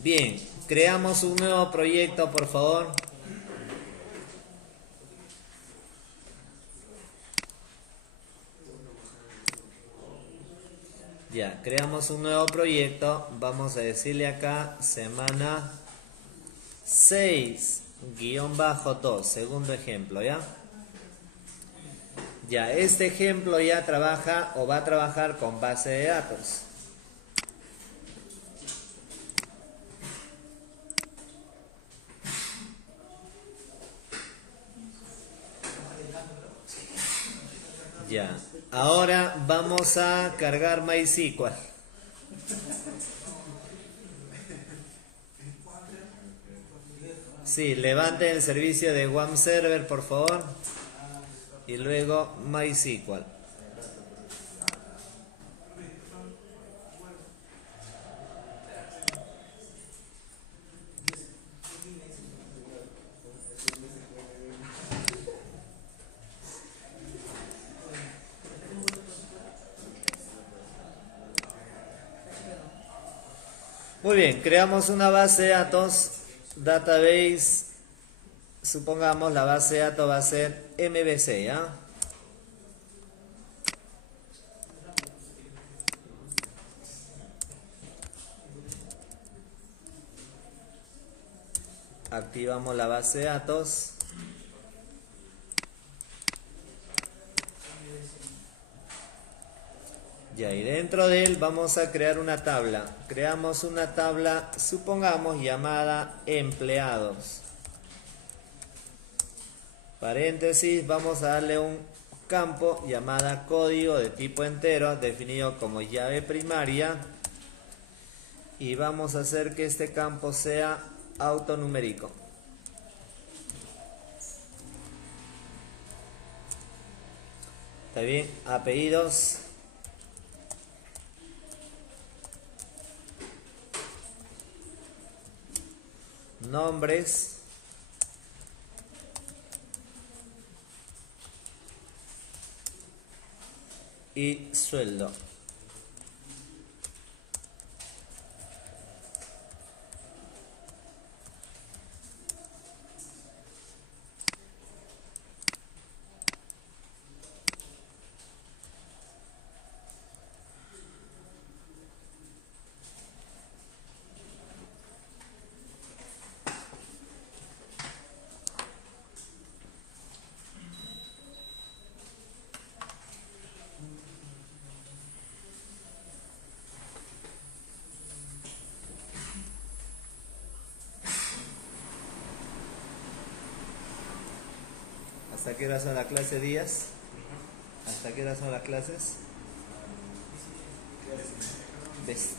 Bien, creamos un nuevo proyecto, por favor. Ya, creamos un nuevo proyecto. Vamos a decirle acá semana 6-2, segundo ejemplo, ¿ya? Ya, este ejemplo ya trabaja o va a trabajar con base de datos. Ya, ahora vamos a cargar MySQL. Sí, levante el servicio de WAM Server, por favor. Y luego MySQL. Muy bien, creamos una base de datos, database, supongamos la base de datos va a ser MVC, ¿ya? Activamos la base de datos. Ya, y dentro de él vamos a crear una tabla. Creamos una tabla, supongamos, llamada empleados. Paréntesis, vamos a darle un campo llamada código de tipo entero, definido como llave primaria. Y vamos a hacer que este campo sea autonumérico. ¿Está bien? Apellidos. Nombres. Y sueldo. ¿Hasta qué hora son las clases, Díaz? ¿Hasta qué hora son las clases? ¿Ves?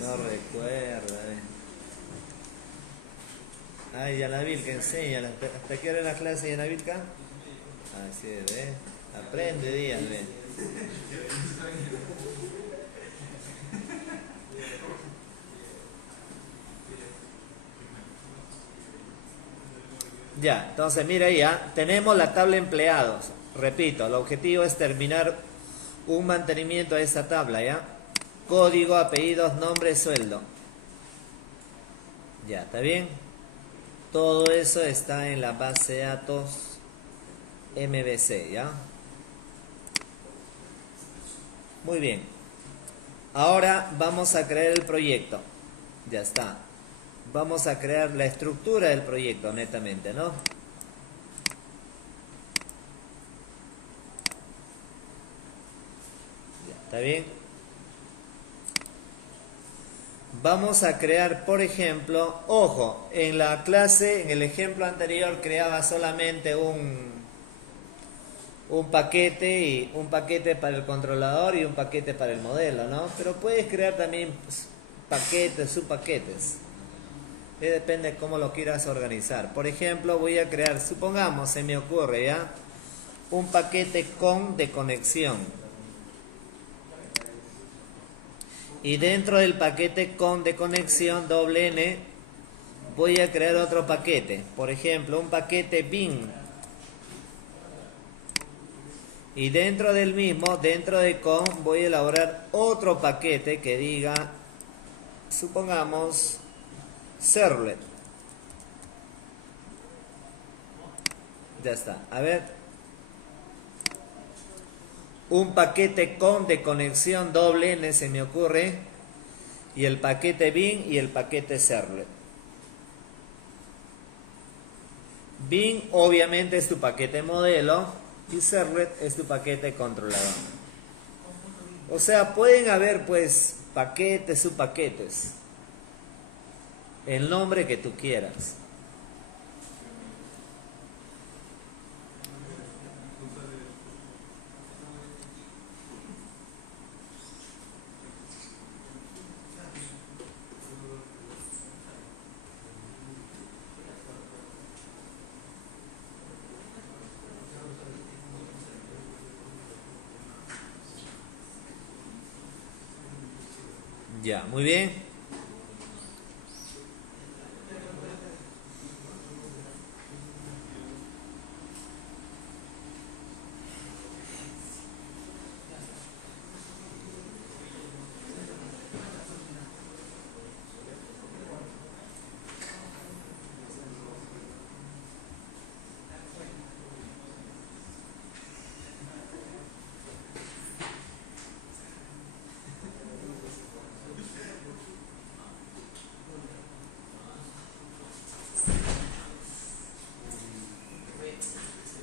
No recuerda. Ay, Yanabil, que enseña. ¿Hasta qué hora es la clase, Yanavilka? Así es, ¿ve? Aprende, Díaz, ¿ve? Ya, entonces mira ya, tenemos la tabla empleados. Repito, el objetivo es terminar un mantenimiento de esta tabla, ¿ya? Código, apellidos, nombre, sueldo. Ya, ¿está bien? Todo eso está en la base de datos MVC, ¿ya? Muy bien. Ahora vamos a crear el proyecto. Ya está. Vamos a crear la estructura del proyecto, netamente, ¿no? Ya, ¿está bien? Vamos a crear, por ejemplo, ojo, en la clase, en el ejemplo anterior, creaba solamente un paquete para el controlador y un paquete para el modelo, ¿no? Pero puedes crear también pues, paquetes, subpaquetes. Depende de cómo lo quieras organizar. Por ejemplo, voy a crear, supongamos, se me ocurre ya, un paquete con de conexión. Y dentro del paquete con de conexión doble N, voy a crear otro paquete. Por ejemplo, un paquete bin. Y dentro del mismo, dentro de con, voy a elaborar otro paquete que diga supongamos, servlet. Ya está. A ver. Un paquete con de conexión doble N se me ocurre. Y el paquete bin y el paquete servlet. Bin obviamente es tu paquete modelo y servlet es tu paquete controlador. O sea, pueden haber pues paquetes, subpaquetes. El nombre que tú quieras. Ya, muy bien.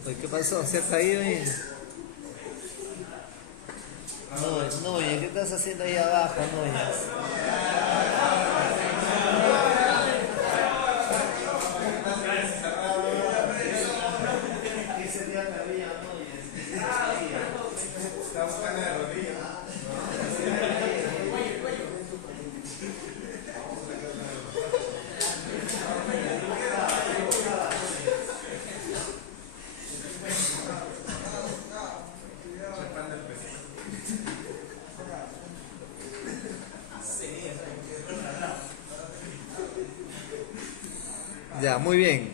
Uy, ¿qué pasó? ¿Se ha caído? No, ¿qué estás haciendo ahí abajo, no? Ya, muy bien.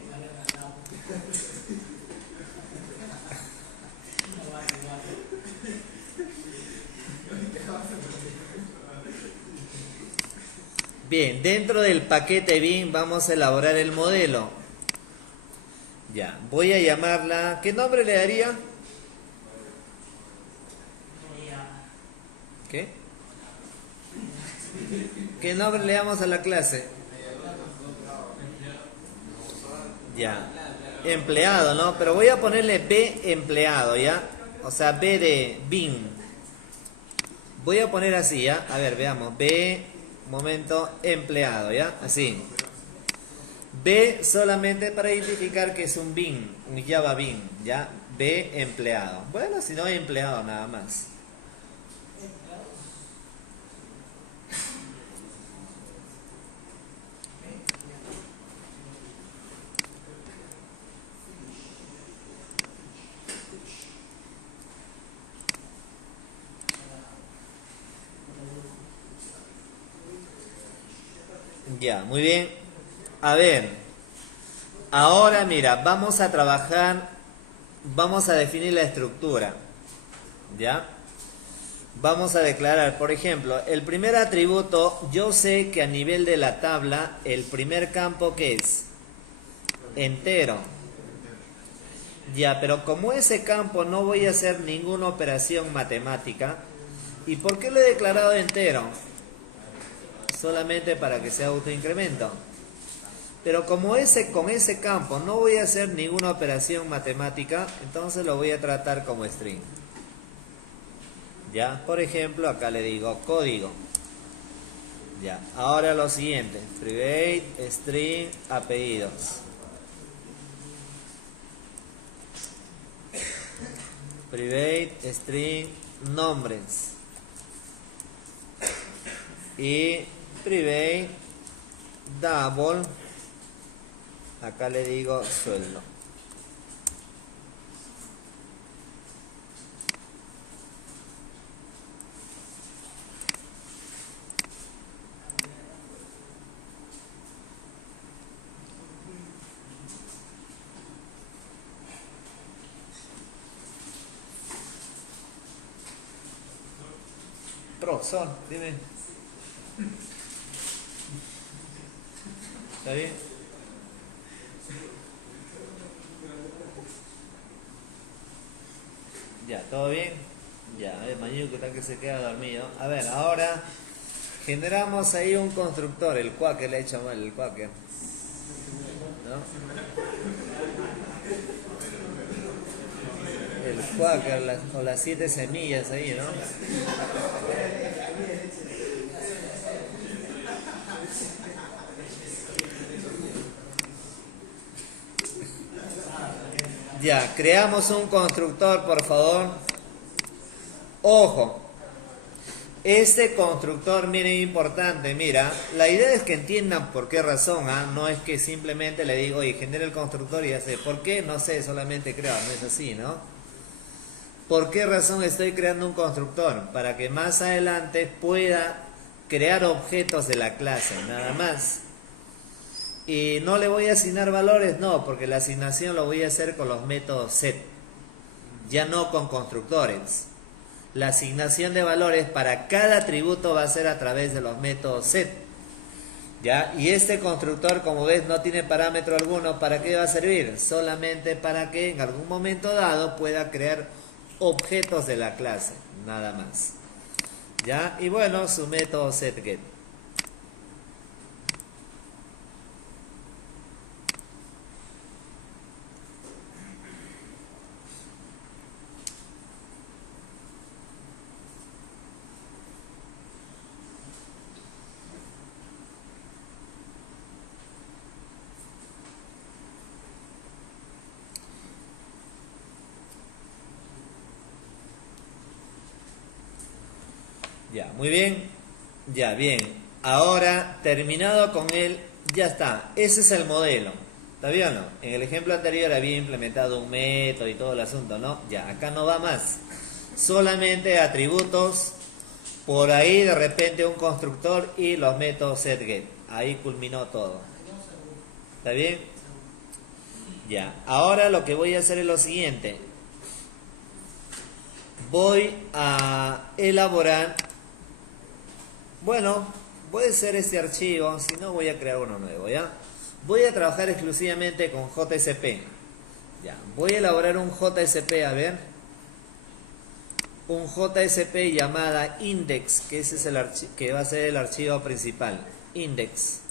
Bien, dentro del paquete bin vamos a elaborar el modelo. Ya, voy a llamarla. ¿Qué nombre le daría? ¿Qué? ¿Qué nombre le damos a la clase? Ya, empleado, ¿no? Pero voy a ponerle B empleado, ¿ya? O sea, B de bin. Voy a poner así, ¿ya? A ver, veamos. B, momento, empleado, ¿ya? Así. B solamente para identificar que es un bin, un Java bin, ¿ya? B empleado. Bueno, si no hay empleado nada más. Ya, muy bien. A ver, ahora mira, vamos a trabajar, vamos a definir la estructura, ¿ya? Vamos a declarar, por ejemplo, el primer atributo, yo sé que a nivel de la tabla, el primer campo, ¿qué es? Entero. Ya, pero como ese campo no voy a hacer ninguna operación matemática, ¿y por qué lo he declarado entero? Solamente para que sea autoincremento. Pero como con ese campo no voy a hacer ninguna operación matemática, entonces lo voy a tratar como string. Ya, por ejemplo, acá le digo código. Ya, ahora lo siguiente, private string apellidos. Private string nombres. Y private double, acá le digo sueldo. Profesor, dime. ¿Está bien? Ya, ¿todo bien? Ya, el Mañuco está que se queda dormido. A ver, ahora generamos ahí un constructor, el Quaker, le he hecho mal el Quaker, ¿no? El Quaker o las 7 semillas ahí, ¿no? Ya, creamos un constructor, por favor. Ojo, este constructor, miren, importante, mira, la idea es que entiendan por qué razón, no es que simplemente le digo, oye, genera el constructor y ya sé, ¿por qué? No sé, solamente creo, no es así, ¿no? ¿Por qué razón estoy creando un constructor? Para que más adelante pueda crear objetos de la clase, nada más. Y no le voy a asignar valores, no, porque la asignación lo voy a hacer con los métodos set, ya no con constructores. La asignación de valores para cada atributo va a ser a través de los métodos set. ¿Ya? Y este constructor, como ves, no tiene parámetro alguno. ¿Para qué va a servir? Solamente para que en algún momento dado pueda crear objetos de la clase, nada más. ¿Ya? Y bueno, su método setGet. Ya, muy bien. Ya, bien. Ahora, terminado con él, ya está. Ese es el modelo. ¿Está bien o no? En el ejemplo anterior había implementado un método y todo el asunto, ¿no? Ya, acá no va más. Solamente atributos, por ahí de repente un constructor y los métodos setGet. Ahí culminó todo. ¿Está bien? Ya. Ahora lo que voy a hacer es lo siguiente. Voy a elaborar. Bueno, puede ser este archivo, si no voy a crear uno nuevo, ¿ya? Voy a trabajar exclusivamente con JSP. Ya, voy a elaborar un JSP, a ver. Un JSP llamada index, que ese es el que va a ser el archivo principal. Index.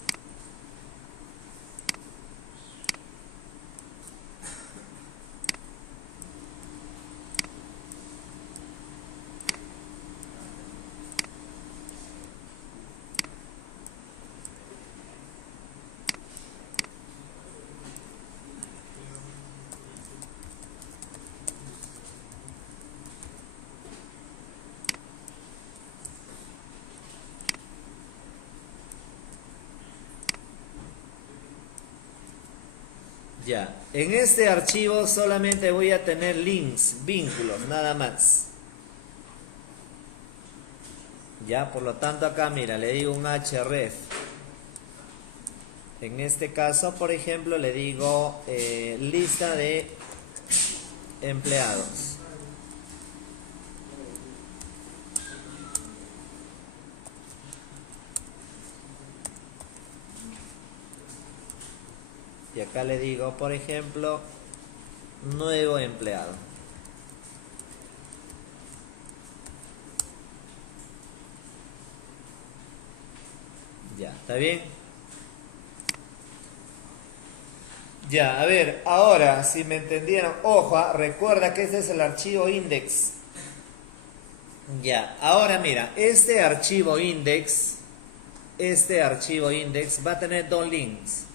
Ya, en este archivo solamente voy a tener links, vínculos, nada más. Ya, por lo tanto acá, mira, le digo un href. En este caso, por ejemplo, le digo lista de empleados. Y acá le digo, por ejemplo, nuevo empleado. Ya, ¿está bien? Ya, a ver, ahora, si me entendieron, ojo, recuerda que este es el archivo index. Ya, ahora mira, este archivo index va a tener dos links.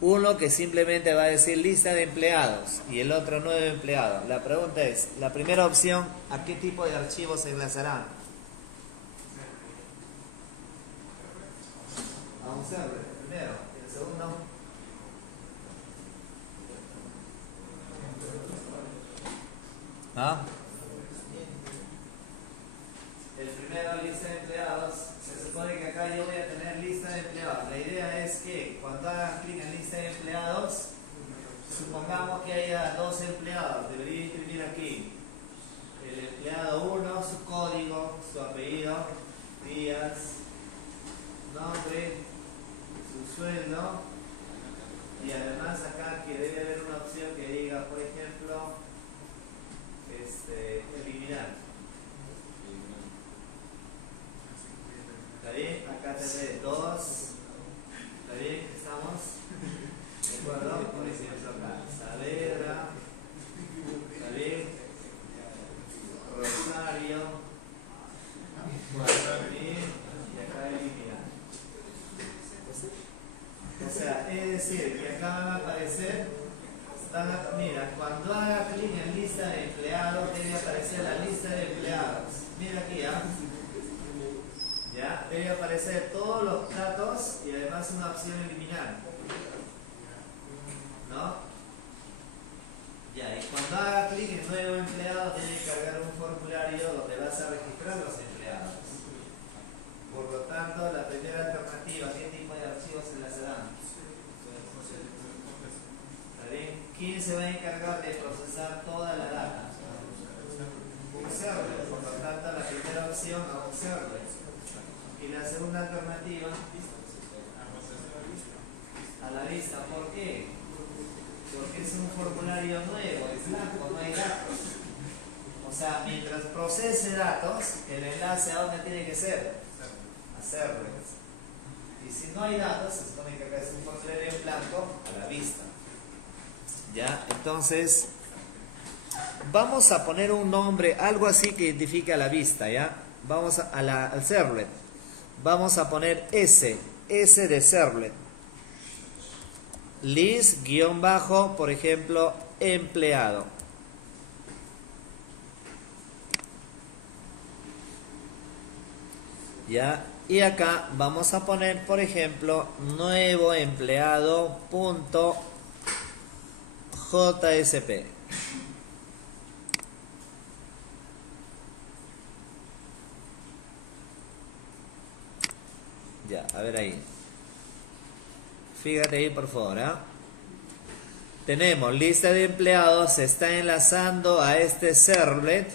Uno que simplemente va a decir lista de empleados y el otro nuevo empleado. La pregunta es, la primera opción, ¿a qué tipo de archivo se enlazará? A un server, primero. El segundo, ¿ah? El primero, lista de empleados. Se supone que acá yo voy a tener lista de empleados. La idea es que cuando hagan clic en lista de empleados, supongamos que haya dos empleados. Debería imprimir aquí el empleado 1, su código, su apellido, días, nombre, su sueldo Mira aquí, ¿ah? Ya, debe aparecer todos los datos y además una opción eliminar. ¿No? Ya, y cuando haga clic en nuevo empleado, tiene que cargar un formulario donde vas a registrar los empleados. Por lo tanto, la primera alternativa, ¿qué tipo de archivos se las serán? ¿Está bien? ¿Quién se va a encargar de procesar toda la data? Un server. Por lo tanto, la primera opción a un server. Y la segunda alternativa a la vista. ¿Por qué? Porque es un formulario nuevo, es blanco, no hay datos. O sea, mientras procese datos, el enlace a dónde tiene que ser, a servers. Y si no hay datos, se supone que acá es un formulario en blanco a la vista. Ya, entonces vamos a poner un nombre, algo así que identifique a la vista, ¿ya? Vamos al servlet. Vamos a poner S de servlet. List, guión bajo, por ejemplo, empleado. ¿Ya? Y acá vamos a poner, por ejemplo, nuevo empleado punto JSP. Ya, a ver ahí. Fíjate ahí por favor, ¿eh? Tenemos lista de empleados, se está enlazando a este servlet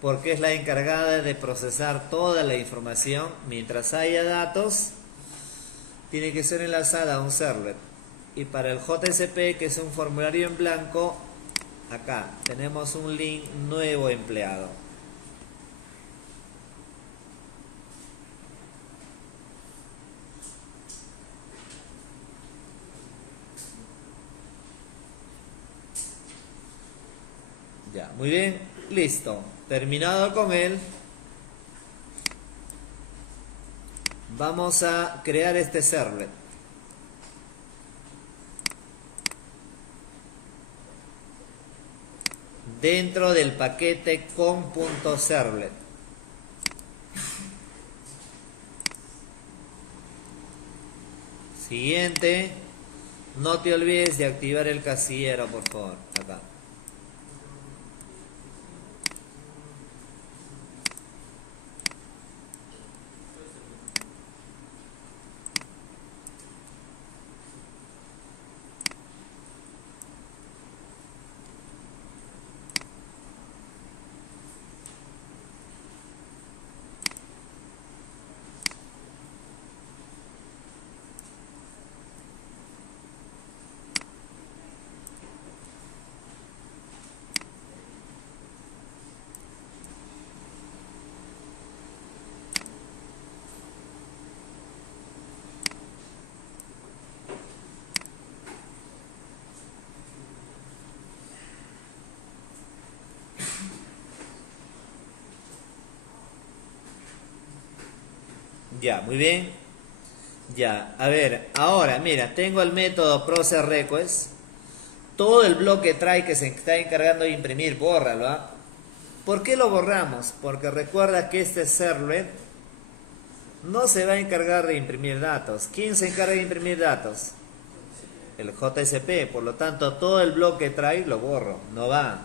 porque es la encargada de procesar toda la información. Mientras haya datos, tiene que ser enlazada a un servlet. Y para el JSP, que es un formulario en blanco, acá tenemos un link nuevo empleado. Ya, muy bien, listo. Terminado con él, vamos a crear este servlet. Dentro del paquete com.servlet. Siguiente, no te olvides de activar el casillero, por favor, acá. Ya, muy bien. Ya, a ver, ahora, mira, tengo el método processRequest. Todo el bloque try que se está encargando de imprimir, bórralo, ¿ah? ¿Por qué lo borramos? Porque recuerda que este servlet no se va a encargar de imprimir datos. ¿Quién se encarga de imprimir datos? El JSP, por lo tanto, todo el bloque try lo borro, no va.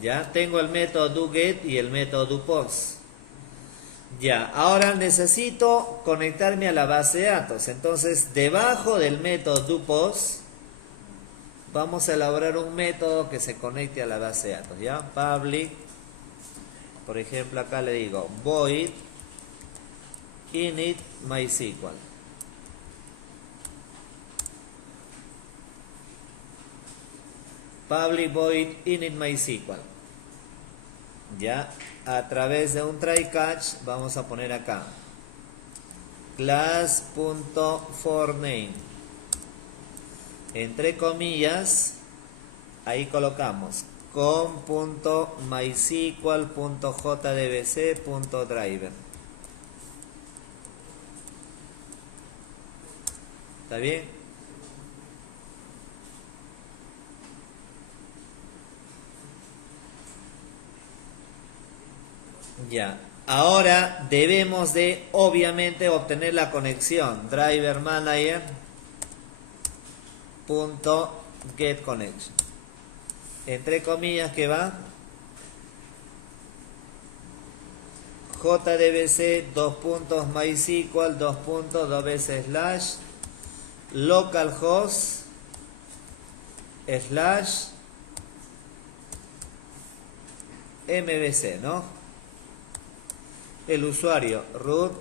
Ya, tengo el método doGet y el método doPost. Ya, ahora necesito conectarme a la base de datos. Entonces, debajo del método doPost, vamos a elaborar un método que se conecte a la base de datos. ¿Ya? Public, por ejemplo, acá le digo void init MySQL. Public void init MySQL. Ya, a través de un try catch vamos a poner acá class.forName, entre comillas, ahí colocamos com.mysql.jdbc.driver. ¿Está bien? Ya. Ahora debemos de, obviamente, obtener la conexión. Driver manager punto get connection. Entre comillas que va JDBC dos puntos MySQL dos puntos dos veces slash localhost slash MVC, ¿no? El usuario root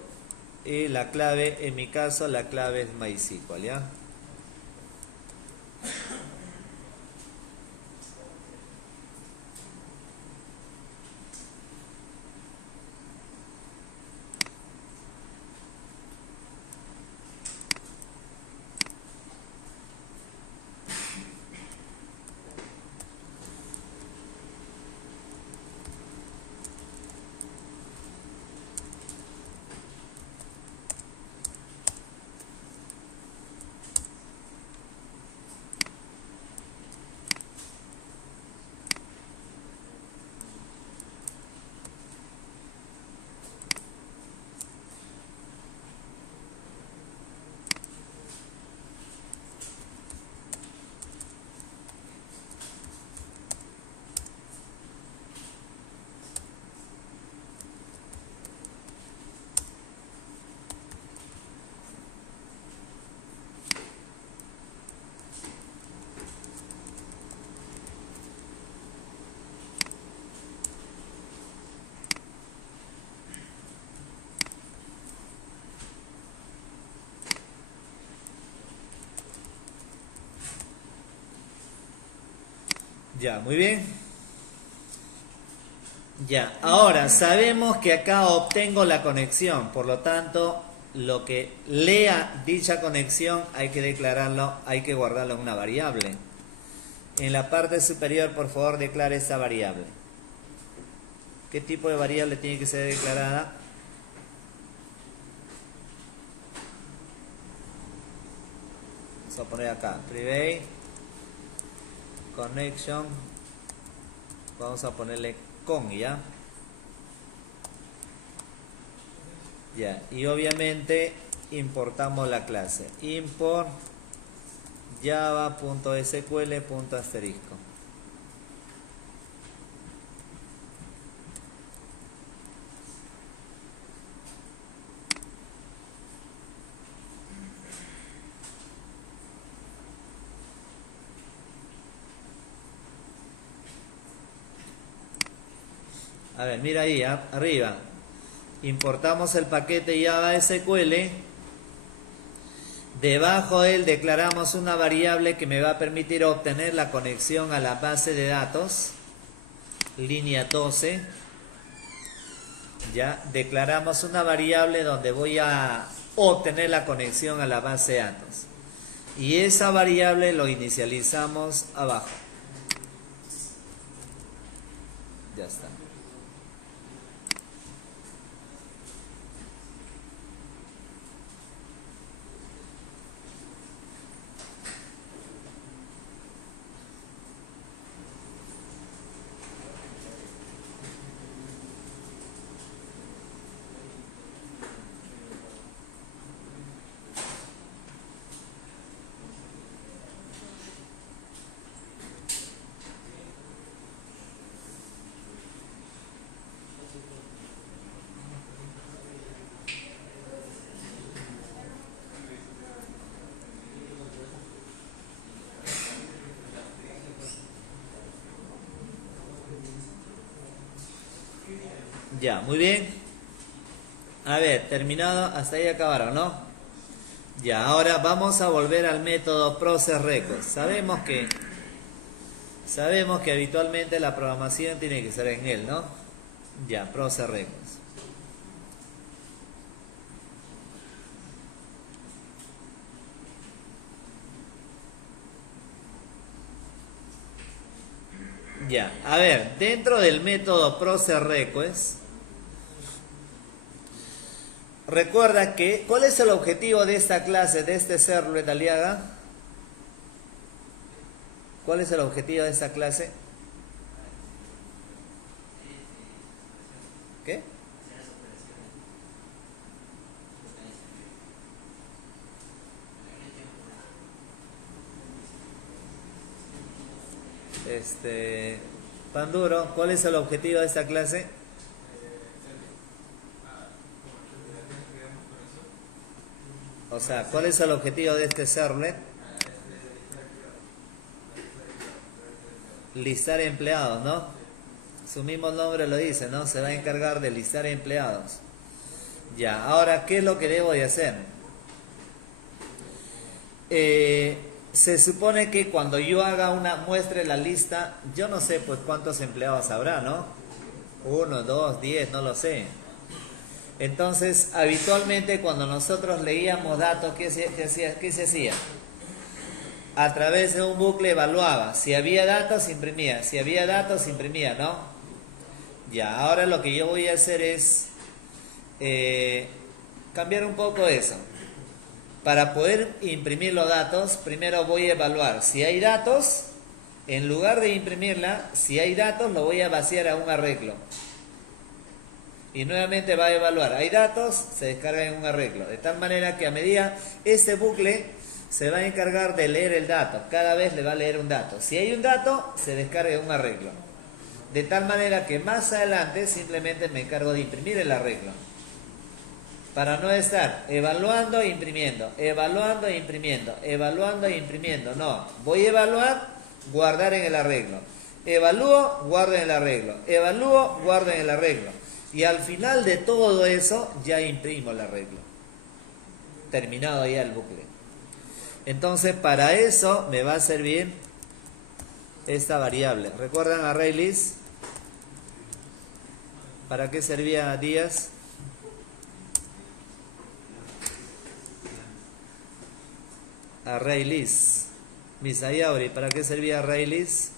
y la clave, en mi caso la clave es MySQL, ¿ya? Ya, muy bien. Ya, ahora sabemos que acá obtengo la conexión, por lo tanto, lo que lea dicha conexión hay que declararlo, hay que guardarlo en una variable. En la parte superior, por favor, declare esa variable. ¿Qué tipo de variable tiene que ser declarada? Vamos a poner acá, private connection, vamos a ponerle con, ¿ya? Ya, y obviamente importamos la clase import java.sql.asterisco. A ver, mira ahí, arriba. Importamos el paquete Java SQL. Debajo de él declaramos una variable que me va a permitir obtener la conexión a la base de datos. Línea 12. Ya, declaramos una variable donde voy a obtener la conexión a la base de datos. Y esa variable lo inicializamos abajo. Ya está. Ya, muy bien. A ver, terminado, hasta ahí acabaron, ¿no? Ya, ahora vamos a volver al método processRequest. Sabemos que habitualmente la programación tiene que ser en él, ¿no? Ya, processRequest. Ya, a ver, dentro del método processRequest, recuerda que, ¿cuál es el objetivo de esta clase, de este servlet Aliaga? ¿Cuál es el objetivo de esta clase? ¿Qué? Panduro, ¿cuál es el objetivo de esta clase? O sea, ¿cuál es el objetivo de este servlet? Listar empleados, ¿no? Su mismo nombre lo dice, ¿no? Se va a encargar de listar empleados. Ya, ahora, ¿qué es lo que debo de hacer? Se supone que cuando yo haga muestre la lista, yo no sé pues cuántos empleados habrá, ¿no? 1, 2, 10, no lo sé. Entonces, habitualmente cuando nosotros leíamos datos, ¿qué se hacía? A través de un bucle evaluaba. Si había datos, imprimía. Si había datos, imprimía, ¿no? Ya, ahora lo que yo voy a hacer es cambiar un poco eso. Para poder imprimir los datos, primero voy a evaluar. Si hay datos, en lugar de imprimirla, si hay datos, lo voy a vaciar a un arreglo. Y nuevamente va a evaluar. Hay datos, se descarga en un arreglo. De tal manera que a medida este bucle se va a encargar de leer el dato. Cada vez le va a leer un dato. Si hay un dato, se descarga en un arreglo. De tal manera que más adelante simplemente me encargo de imprimir el arreglo. Para no estar evaluando e imprimiendo, evaluando e imprimiendo, evaluando e imprimiendo. No, voy a evaluar, guardar en el arreglo. Evalúo, guardo en el arreglo. Evalúo, guardo en el arreglo. Y al final de todo eso, ya imprimo el arreglo. Terminado ya el bucle. Entonces, para eso me va a servir esta variable. ¿Recuerdan ArrayList? ¿Para qué servía Díaz? ArrayList. Misayauri, ¿para qué servía ArrayList?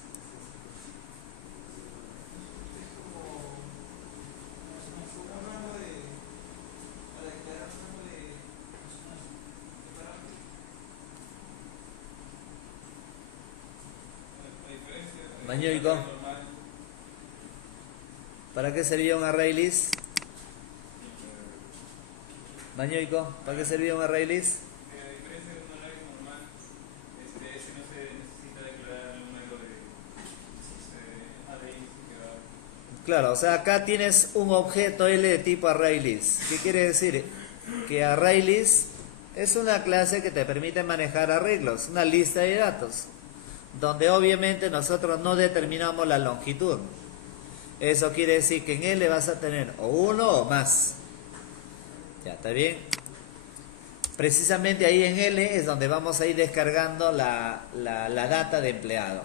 Mañoico, ¿para qué servía un ArrayList? Mañoico, ¿para qué servía un ArrayList? A diferencia de un array normal, ese no se necesita declarar el número de array. Claro, o sea, acá tienes un objeto L de tipo ArrayList. ¿Qué quiere decir? Que ArrayList es una clase que te permite manejar arreglos, una lista de datos, donde obviamente nosotros no determinamos la longitud. Eso quiere decir que en L vas a tener o uno o más. Ya, ¿está bien? Precisamente ahí en L es donde vamos a ir descargando la data de empleado.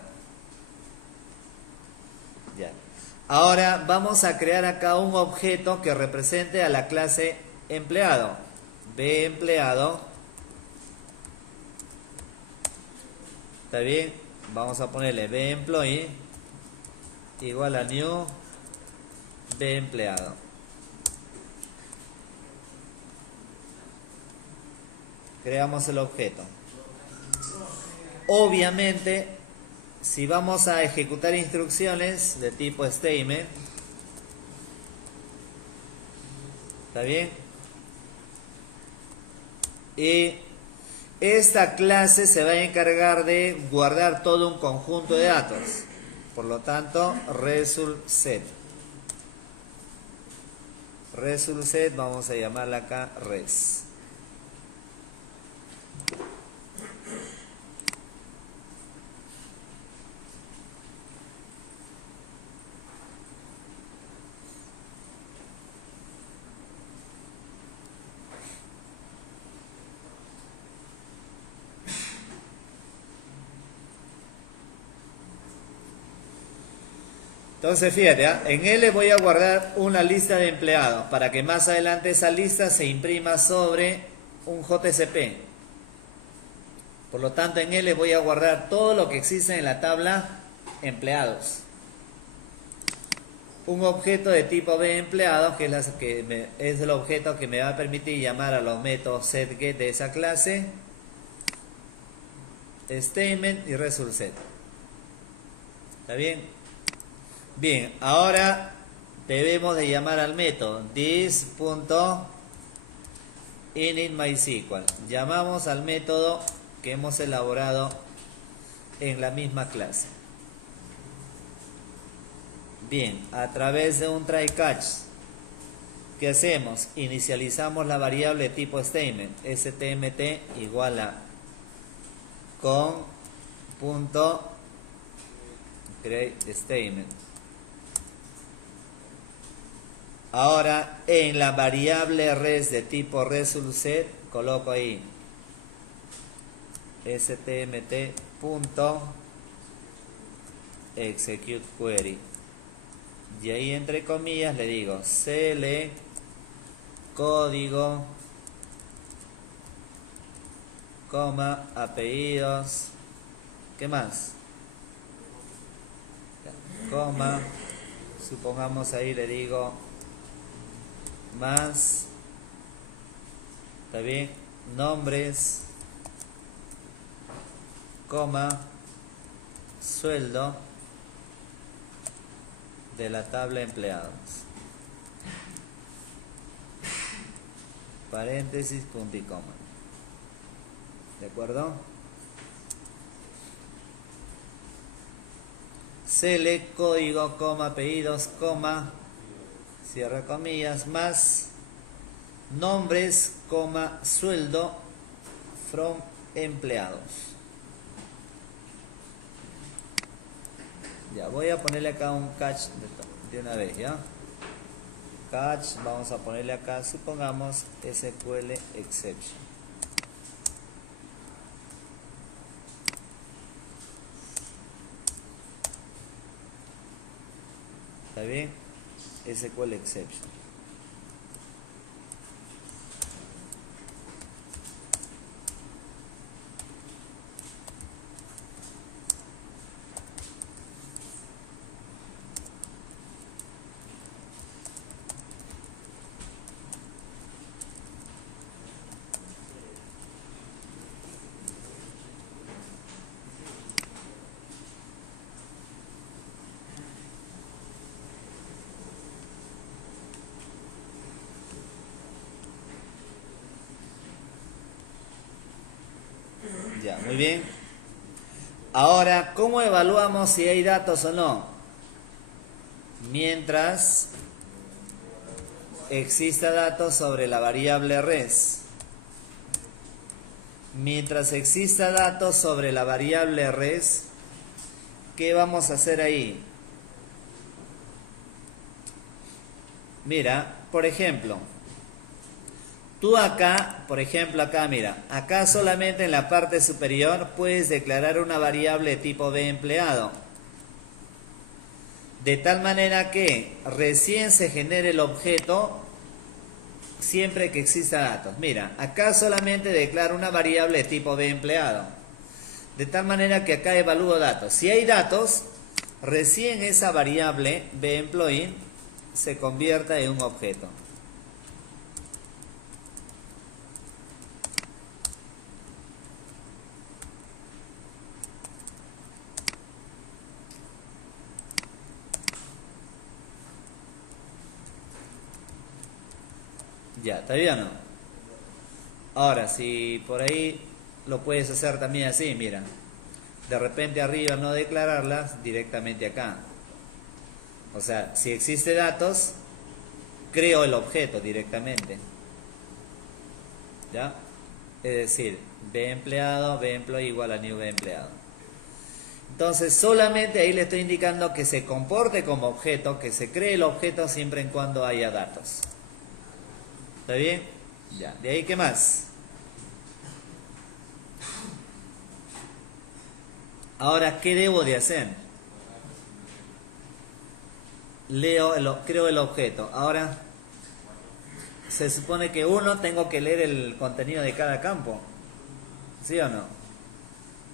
Ya. Ahora vamos a crear acá un objeto que represente a la clase empleado. B empleado. ¿Está bien? Vamos a ponerle B employee igual a new B empleado. Creamos el objeto. Obviamente, si vamos a ejecutar instrucciones de tipo statement, ¿está bien? Y esta clase se va a encargar de guardar todo un conjunto de datos. Por lo tanto, result_set. Result_set, vamos a llamarla acá res. Entonces fíjate, en L voy a guardar una lista de empleados para que más adelante esa lista se imprima sobre un JSP. Por lo tanto en L voy a guardar todo lo que existe en la tabla empleados. Un objeto de tipo B empleados, que es el objeto que me va a permitir llamar a los métodos setGet de esa clase, statement y result_set. ¿Está bien? Bien, ahora debemos de llamar al método this.initMySQL. Llamamos al método que hemos elaborado en la misma clase. Bien, a través de un try catch, ¿qué hacemos? Inicializamos la variable tipo statement, stmt igual a con punto create statement. Ahora en la variable res de tipo result_set coloco ahí stmt punto execute query, y ahí entre comillas le digo cl código coma apellidos, ¿qué más? Coma, supongamos ahí le digo más, ¿está bien? Nombres, coma, sueldo de la tabla empleados, paréntesis, punto y coma. ¿De acuerdo? Select código, coma, apellidos, coma, cierra comillas, más nombres, coma, sueldo from empleados. Ya, voy a ponerle acá un catch de una vez, ¿ya? Catch, vamos a ponerle acá, supongamos SQL exception. ¿Está bien? SQL exception. Ya, muy bien. Ahora, ¿cómo evaluamos si hay datos o no? Mientras exista datos sobre la variable res. Mientras exista datos sobre la variable res, ¿qué vamos a hacer ahí? Mira, por ejemplo, tú acá, por ejemplo acá, mira, acá solamente en la parte superior puedes declarar una variable tipo B empleado. De tal manera que recién se genere el objeto siempre que exista datos. Mira, acá solamente declaro una variable tipo B empleado. De tal manera que acá evalúo datos. Si hay datos, recién esa variable B employee se convierta en un objeto. Ya, ¿está bien o no? Ahora, si por ahí lo puedes hacer también así, mira. De repente arriba no declararlas, directamente acá. O sea, si existe datos, creo el objeto directamente. ¿Ya? Es decir, B empleado, B employee igual a new B empleado. Entonces, solamente ahí le estoy indicando que se comporte como objeto, que se cree el objeto siempre y cuando haya datos. ¿Está bien? Ya. ¿De ahí qué más? Ahora, ¿qué debo de hacer? Creo el objeto. Ahora, se supone que tengo que leer el contenido de cada campo. ¿Sí o no?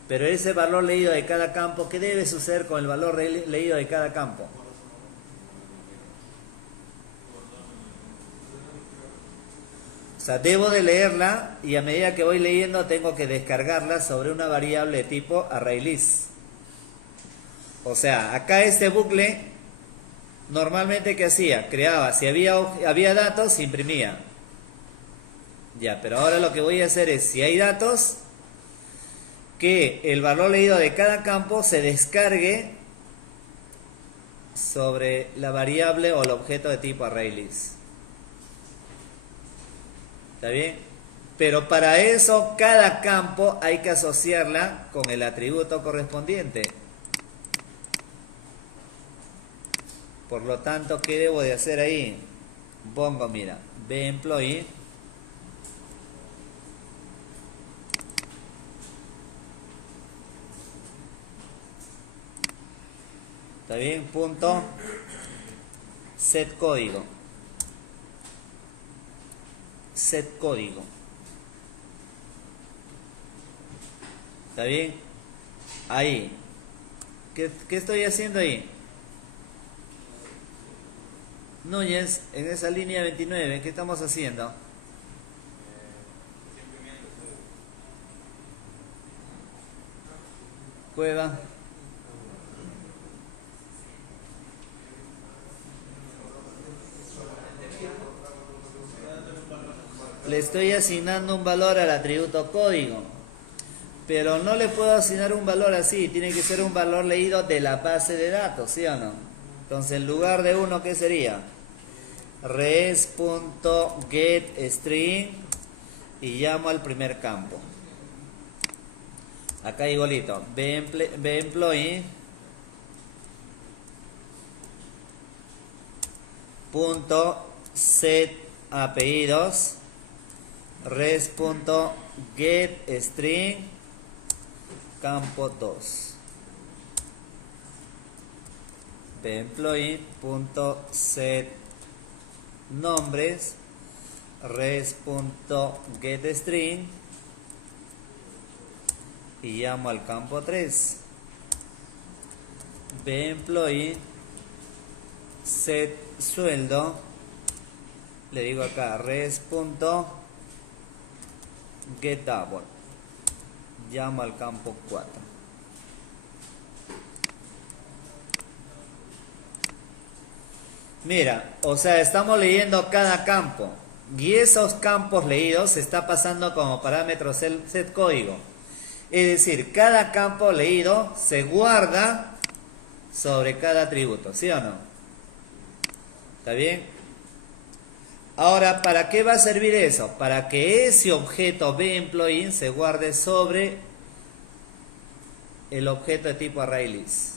Pero ese valor leído de cada campo, ¿qué debe suceder con el valor leído de cada campo? O sea, debo de leerla y a medida que voy leyendo tengo que descargarla sobre una variable tipo ArrayList. O sea, acá este bucle Normalmente, ¿qué hacía? Creaba, si había datos, imprimía. Ya, pero ahora lo que voy a hacer es, si hay datos, que el valor leído de cada campo se descargue sobre la variable o el objeto de tipo ArrayList. ¿Está bien? Pero para eso, cada campo hay que asociarla con el atributo correspondiente. Por lo tanto, ¿qué debo de hacer ahí? Pongo, mira, bEmployee. ¿Está bien? Punto set código. Set código. ¿Está bien? Ahí. ¿Qué estoy haciendo ahí? Núñez, en esa línea 29, ¿qué estamos haciendo? Cueva. Le estoy asignando un valor al atributo código, pero no le puedo asignar un valor así, tiene que ser un valor leído de la base de datos, ¿sí o no? Entonces, en lugar de 1, ¿qué sería? Res.getString y llamo al primer campo. Acá igualito, bEmployee punto set apellidos res.getString campo 2. bEmployee.set nombres res.getString y llamo al campo 3. bEmployee set sueldo, le digo acá res.getDouble, llamo al campo 4. Mira, o sea, estamos leyendo cada campo y esos campos leídos se está pasando como parámetros set código. Es decir, cada campo leído se guarda sobre cada atributo, ¿sí o no? ¿Está bien? Ahora, ¿para qué va a servir eso? Para que ese objeto bEmployee se guarde sobre el objeto de tipo ArrayList.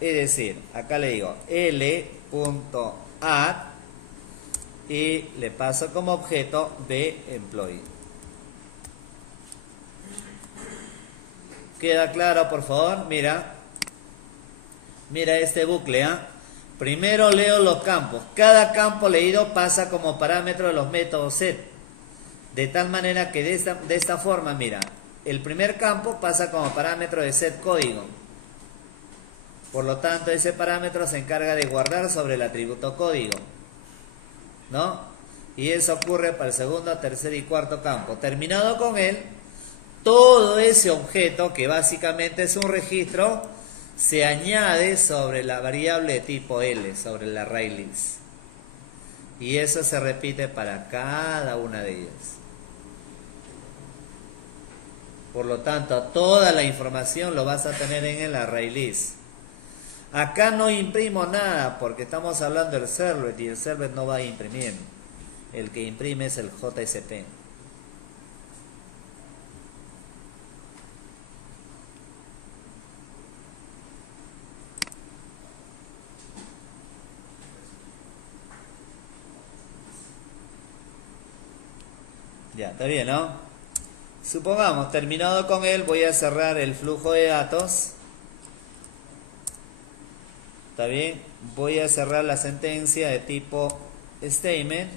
Es decir, acá le digo L.add y le paso como objeto bEmployee. ¿Queda claro, por favor? Mira este bucle, ¿ah? Primero leo los campos. Cada campo leído pasa como parámetro de los métodos set. De tal manera que de esta forma, mira, el primer campo pasa como parámetro de set código. Por lo tanto, ese parámetro se encarga de guardar sobre el atributo código, ¿no? Y eso ocurre para el segundo, tercer y cuarto campo. Terminado con él, todo ese objeto, que básicamente es un registro, se añade sobre la variable de tipo L, sobre el ArrayList. Y eso se repite para cada una de ellas. Por lo tanto, toda la información lo vas a tener en el ArrayList. Acá no imprimo nada porque estamos hablando del servlet y el servlet no va a imprimir. El que imprime es el JSP. Ya, está bien, ¿no? Supongamos, terminado con él, voy a cerrar el flujo de datos. ¿Está bien? Voy a cerrar la sentencia de tipo statement.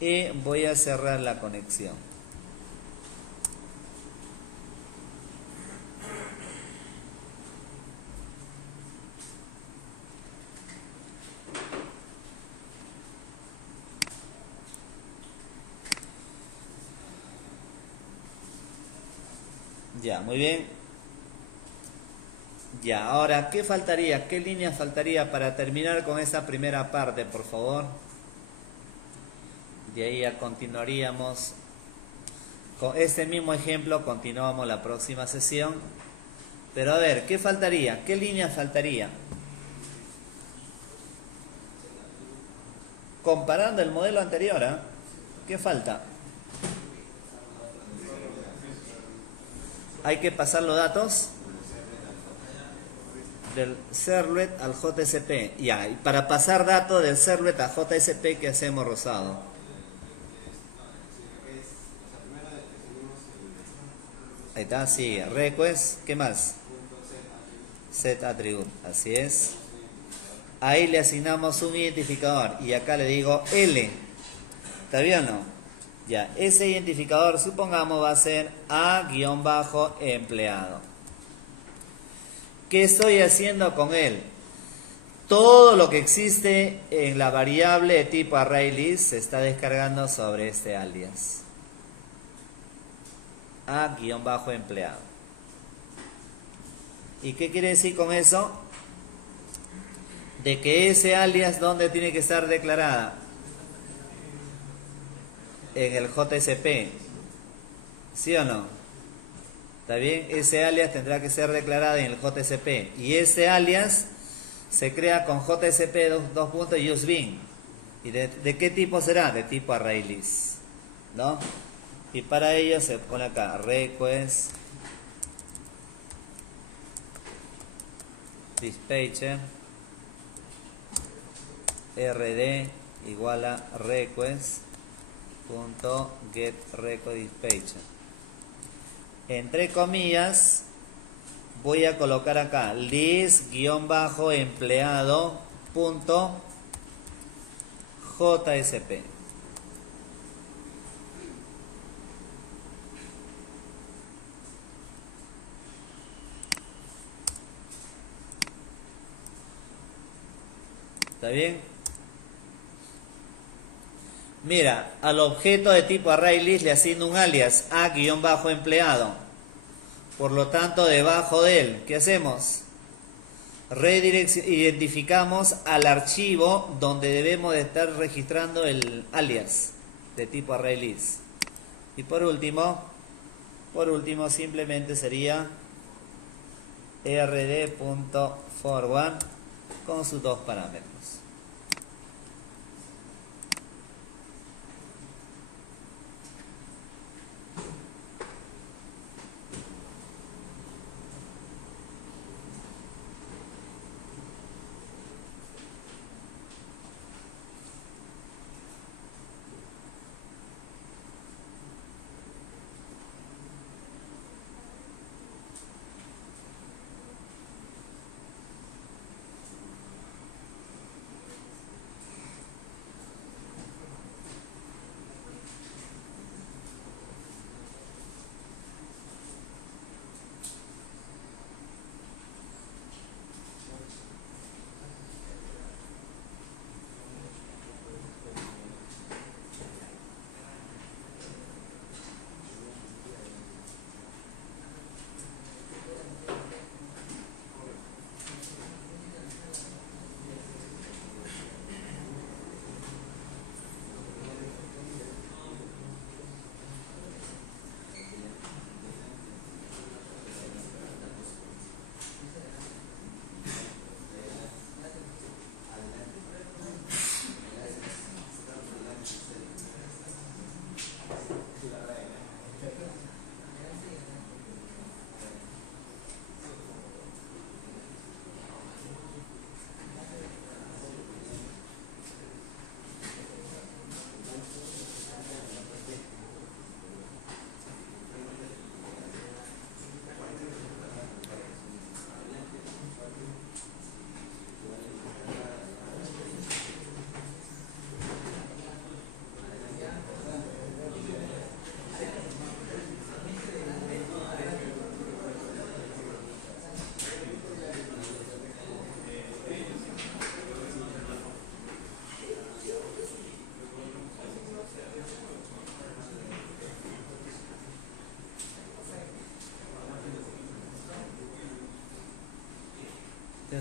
Y voy a cerrar la conexión. Ya, muy bien. Ya, ahora, ¿qué faltaría? ¿Qué línea faltaría para terminar con esa primera parte, por favor? De ahí ya continuaríamos con este mismo ejemplo, continuamos la próxima sesión. Pero a ver, ¿qué faltaría? ¿Qué línea faltaría? Comparando el modelo anterior, ¿eh? ¿Qué falta? Hay que pasar los datos del servlet al JSP. Ya, y para pasar datos del servlet a JSP, ¿qué hacemos, Rosado? Ahí está, sí, request, ¿qué más? Set attribute, así es. Ahí le asignamos un identificador y acá le digo L. ¿Está bien o no? Ya, ese identificador supongamos va a ser A-empleado. ¿Qué estoy haciendo con él? Todo lo que existe en la variable de tipo ArrayList se está descargando sobre este alias. A-empleado. ¿Y qué quiere decir con eso? De que ese alias, ¿dónde tiene que estar declarada? En el JSP. ¿Sí o no? ¿Está bien? Ese alias tendrá que ser declarado en el JSP. Y ese alias se crea con JSP usebin. ¿Y de qué tipo será? De tipo ArrayList, ¿no? Y para ello se pone acá request dispatcher rd igual a request.getRecordDispatcher. Entre comillas voy a colocar acá list-empleado.jsp. ¿Está bien? Mira, al objeto de tipo ArrayList le asigno un alias a-empleado. Por lo tanto, debajo de él, ¿qué hacemos? Identificamos al archivo donde debemos de estar registrando el alias de tipo ArrayList. Y por último simplemente sería rd.forward con sus dos parámetros.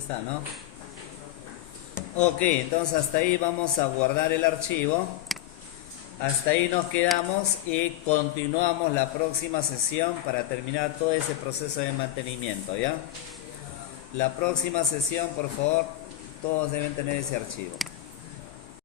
está, ¿no? Ok, entonces hasta ahí vamos a guardar el archivo. Hasta ahí nos quedamos y continuamos la próxima sesión para terminar todo ese proceso de mantenimiento, ¿ya? La próxima sesión, por favor, todos deben tener ese archivo.